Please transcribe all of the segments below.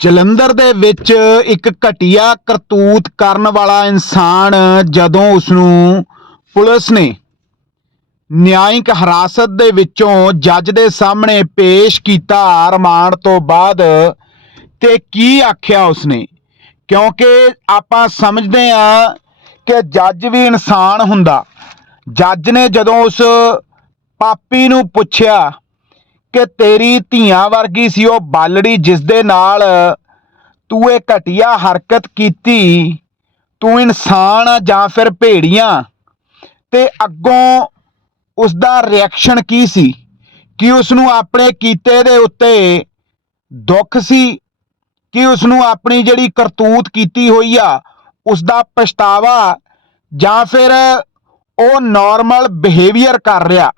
ਜਲੰਧਰ ਦੇ ਵਿੱਚ ਇੱਕ ਘਟੀਆ ਕਰਤੂਤ ਕਰਨ ਵਾਲਾ ਇਨਸਾਨ ਜਦੋਂ ਉਸ ਨੂੰ ਪੁਲਿਸ ਨੇ ਨਿਆਇਕ ਹਿਰਾਸਤ ਦੇ ਵਿੱਚੋਂ ਜੱਜ ਦੇ ਸਾਹਮਣੇ ਪੇਸ਼ ਕੀਤਾ ਰਿਮਾਂਡ ਤੋਂ ਬਾਅਦ ਤੇ ਕੀ ਆਖਿਆ ਉਸਨੇ? ਕਿਉਂਕਿ ਆਪਾਂ ਸਮਝਦੇ ਆ ਕਿ ਜੱਜ ਵੀ ਇਨਸਾਨ ਹੁੰਦਾ। ਜੱਜ ਨੇ ਜਦੋਂ ਉਸ ਪਾਪੀ ਨੂੰ ਪੁੱਛਿਆ ਕਿ ਤੇਰੀ ਧੀਆਂ ਵਰਗੀ ਸੀ ਉਹ ਬਾਲੜੀ ਜਿਸ ਦੇ ਨਾਲ ਤੂੰ ਇਹ ਘਟੀਆ ਹਰਕਤ ਕੀਤੀ, ਤੂੰ ਇਨਸਾਨ ਆ ਜਾਂ ਫਿਰ ਭੇੜੀਆਂ? ਤੇ ਅੱਗੋਂ ਉਸ ਦਾ ਰਿਐਕਸ਼ਨ ਕੀ ਸੀ? ਕਿ ਉਸ ਨੂੰ ਆਪਣੇ ਕੀਤੇ ਦੇ ਉੱਤੇ ਦੁੱਖ ਸੀ? ਕਿ ਉਸ ਨੂੰ ਆਪਣੀ ਜਿਹੜੀ ਕਰਤੂਤ ਕੀਤੀ ਹੋਈ ਆ ਉਸ ਦਾ ਪਛਤਾਵਾ ਜਾਂ ਫਿਰ ਉਹ ਨਾਰਮਲ ਬਿਹੇਵੀਅਰ ਕਰ ਰਿਹਾ?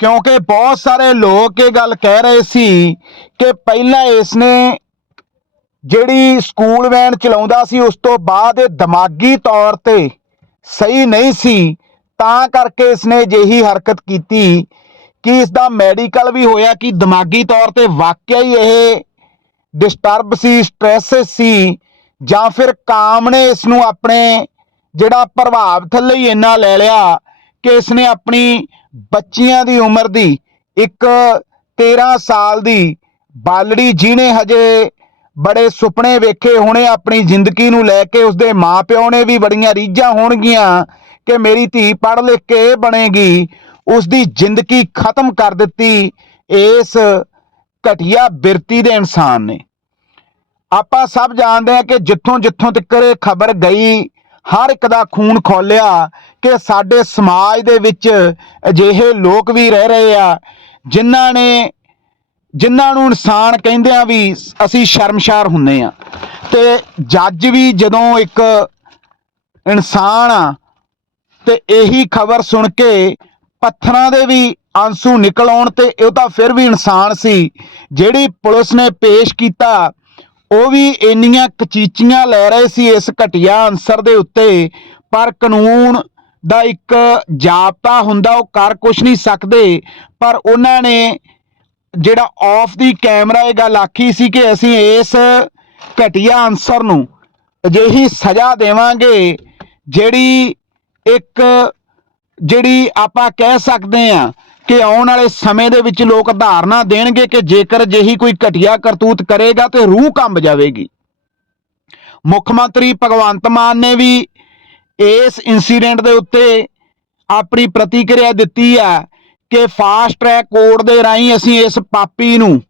ਕਿਉਂਕਿ ਬਹੁਤ ਸਾਰੇ ਲੋਕ ਇਹ ਗੱਲ ਕਹਿ ਰਹੇ ਸੀ ਕਿ ਪਹਿਲਾਂ ਇਸ ਨੇ ਜਿਹੜੀ ਸਕੂਲ ਵੈਨ ਚਲਾਉਂਦਾ ਸੀ, ਉਸ ਤੋਂ ਬਾਅਦ ਇਹ ਦਿਮਾਗੀ ਤੌਰ ਤੇ ਸਹੀ ਨਹੀਂ ਸੀ, ਤਾਂ ਕਰਕੇ ਇਸ ਨੇ ਜਿਹੀ ਹਰਕਤ ਕੀਤੀ ਕਿ ਇਸ ਦਾ ਮੈਡੀਕਲ ਵੀ ਹੋਇਆ ਕਿ ਦਿਮਾਗੀ ਤੌਰ ਤੇ ਵਾਕਿਆ ਹੀ ਇਹ ਡਿਸਟਰਬ ਸੀ, ਸਟ੍ਰੈਸ ਸੀ, ਜਾਂ ਫਿਰ ਕਾਮ ਨੇ ਇਸ ਨੂੰ ਆਪਣੇ ਜਿਹੜਾ ਪ੍ਰਭਾਵ ਥੱਲੇ ਹੀ ਇੰਨਾ ਲੈ ਲਿਆ ਕਿ ਇਸ ਨੇ ਆਪਣੀ ਬੱਚੀਆਂ ਦੀ ਉਮਰ ਦੀ, ਇੱਕ 13 ਸਾਲ ਦੀ ਬਾਲੜੀ ਜਿਹਨੇ ਹਜੇ ਬੜੇ ਸੁਪਨੇ ਵੇਖੇ ਹੋਣੇ ਆਪਣੀ ਜ਼ਿੰਦਗੀ ਨੂੰ ਲੈ ਕੇ, ਉਸਦੇ ਮਾਪਿਓ ਨੇ ਵੀ ਬੜੀਆਂ ਰੀਝਾਂ ਹੋਣਗੀਆਂ ਕਿ ਮੇਰੀ ਧੀ ਪੜ੍ਹ ਲਿਖ ਕੇ ਇਹ ਬਣੇਗੀ। ਉਸਦੀ ਜ਼ਿੰਦਗੀ ਖਤਮ ਕਰ ਦਿੱਤੀ ਇਸ ਘਟੀਆ ਬਿਰਤੀ ਦੇ ਇਨਸਾਨ ਨੇ। ਆਪਾਂ ਸਭ ਜਾਣਦੇ ਹਾਂ ਕਿ ਜਿੱਥੋਂ ਜਿੱਥੋਂ ਤੱਕ ਇਹ ਖਬਰ ਗਈ, ਹਰ ਇੱਕ ਦਾ ਖੂਨ ਖੋਲਿਆ ਕਿ ਸਾਡੇ ਸਮਾਜ ਦੇ ਵਿੱਚ ਅਜਿਹੇ ਲੋਕ ਵੀ ਰਹਿ ਰਹੇ ਆ, ਜਿਨ੍ਹਾਂ ਨੇ, ਜਿਨ੍ਹਾਂ ਨੂੰ ਇਨਸਾਨ ਕਹਿੰਦੇ ਆ ਵੀ ਅਸੀਂ ਸ਼ਰਮਸ਼ਾਰ ਹੁੰਨੇ ਆ। ਤੇ ਜੱਜ ਵੀ ਜਦੋਂ ਇੱਕ ਇਨਸਾਨ ਆ, ਤੇ ਇਹੀ ਖਬਰ ਸੁਣ ਕੇ ਪੱਥਰਾਂ ਦੇ ਵੀ ਆਂਸੂ ਨਿਕਲ ਆਉਣ ਤੇ ਉਹ ਤਾਂ ਫਿਰ ਵੀ ਇਨਸਾਨ ਸੀ। ਜਿਹੜੀ ਪੁਲਿਸ ਨੇ ਪੇਸ਼ ਕੀਤਾ, ਉਹ ਵੀ ਇੰਨੀਆਂ ਕਚੀਚੀਆਂ ਲੈ ਰਹੇ ਸੀ ਇਸ ਘਟੀਆ ਅਨਸਰ ਦੇ ਉੱਤੇ, ਪਰ ਕਾਨੂੰਨ ਦਾ ਇੱਕ ਜਾਬਤਾ ਹੁੰਦਾ, ਉਹ ਕਰ ਕੁਛ ਨਹੀਂ ਸਕਦੇ, ਪਰ ਉਹਨਾਂ ਨੇ ਜਿਹੜਾ ਆਫ ਦੀ ਕੈਮਰਾ ਇਹ ਗੱਲ ਆਖੀ ਸੀ ਕਿ ਅਸੀਂ ਇਸ ਘਟੀਆ ਅਨਸਰ ਨੂੰ ਅਜਿਹੀ ਸਜ਼ਾ ਦੇਵਾਂਗੇ, ਜਿਹੜੀ ਇੱਕ, ਜਿਹੜੀ ਆਪਾਂ ਕਹਿ ਸਕਦੇ ਆ ਕਿ ਆਉਣ ਵਾਲੇ ਸਮੇਂ ਦੇ ਵਿੱਚ ਲੋਕ ਧਾਰਨਾ ਦੇਣਗੇ ਕਿ ਜੇਕਰ ਜਿਹੀ ਕੋਈ ਘਟੀਆ ਕਰਤੂਤ ਕਰੇਗਾ ਤੇ ਰੂਹ ਕੰਬ ਜਾਵੇਗੀ। ਮੁੱਖ ਮੰਤਰੀ ਭਗਵੰਤ ਮਾਨ ਨੇ ਵੀ ਇਸ ਇਨਸੀਡੈਂਟ ਦੇ ਉੱਤੇ ਆਪਣੀ ਪ੍ਰਤੀਕਿਰਿਆ ਦਿੱਤੀ ਆ ਕਿ ਫਾਸਟ ਟਰੈਕ ਕੋਰਟ ਦੇ ਰਾਹੀਂ ਅਸੀਂ ਇਸ ਪਾਪੀ ਨੂੰ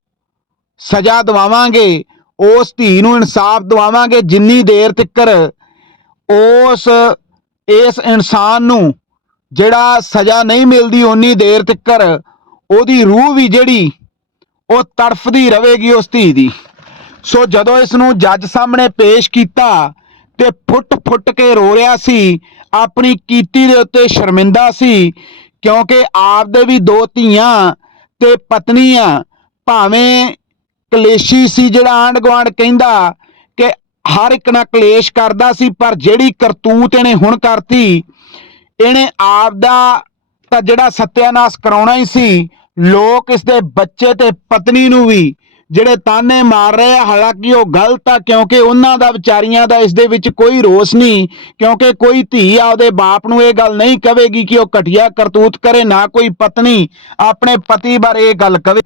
ਸਜ਼ਾ ਦਿਵਾਵਾਂਗੇ, ਉਸ ਧੀ ਨੂੰ ਇਨਸਾਫ ਦਿਵਾਵਾਂਗੇ, ਜਿੰਨੀ ਦੇਰ ਤੱਕ ਉਸ, ਇਸ ਇਨਸਾਨ ਨੂੰ ਜਿਹੜਾ ਸਜ਼ਾ ਨਹੀਂ ਮਿਲਦੀ, ਓਨੀ ਦੇਰ ਤੱਕ ਉਹਦੀ ਰੂਹ ਵੀ ਜਿਹੜੀ ਉਹ ਤੜਫਦੀ ਰਹੇਗੀ ਉਸ ਧੀ ਦੀ। ਸੋ ਜਦੋਂ ਇਸ ਨੂੰ ਜੱਜ ਸਾਹਮਣੇ ਪੇਸ਼ ਕੀਤਾ ਤੇ ਫੁੱਟ-ਫੁੱਟ ਕੇ ਰੋ ਰਿਹਾ ਸੀ। ਆਪਣੀ ਕੀਤੀ ਦੇ ਉੱਤੇ ਸ਼ਰਮਿੰਦਾ ਸੀ, ਕਿਉਂਕਿ ਆਪ ਦੇ ਵੀ ਦੋ ਧੀਆਂ ਤੇ ਪਤਨੀ ਆ। ਭਾਵੇਂ ਕਲੇਸ਼ੀ ਸੀ ਜਿਹੜਾ ਆਂਢ ਗੁਆਂਢ ਕਹਿੰਦਾ ਕਿ ਹਰ ਇੱਕ ਨਾਲ ਕਲੇਸ਼ ਕਰਦਾ ਸੀ, ਪਰ ਜਿਹੜੀ ਕਰਤੂਤ ਇਹਨੇ ਹੁਣ ਕਰਤੀ, ਇਹਨੇ ਆਪ ਦਾ ਤਾਂ ਜਿਹੜਾ ਸਤਿਆਨਾਸ਼ ਕਰਾਉਣਾ ਹੀ ਸੀ। ਲੋਕ ਇਸ ਦੇ ਬੱਚੇ ਤੇ ਪਤਨੀ ਨੂੰ ਵੀ ਜਿਹੜੇ ਤਾਨੇ ਮਾਰ ਰਹੇ ਆ, ਹਾਲਾਂਕਿ ਉਹ ਗਲਤ ਆ, ਕਿਉਂਕਿ ਉਹਨਾਂ ਦਾ ਵਿਚਾਰੀਆਂ ਦਾ ਇਸ ਦੇ ਵਿੱਚ ਕੋਈ ਰੋਸ ਨਹੀਂ, ਕਿਉਂਕਿ ਕੋਈ ਧੀ ਆ, ਉਹਦੇ ਬਾਪ ਨੂੰ ਇਹ ਗੱਲ ਨਹੀਂ ਕਹੇਗੀ ਕਿ ਉਹ ਘਟੀਆ ਕਰਤੂਤ ਕਰੇ, ਨਾ ਕੋਈ ਪਤਨੀ, ਆਪਣੇ ਪਤੀ ਬਾਰੇ ਇਹ ਗੱਲ ਕਵੇ।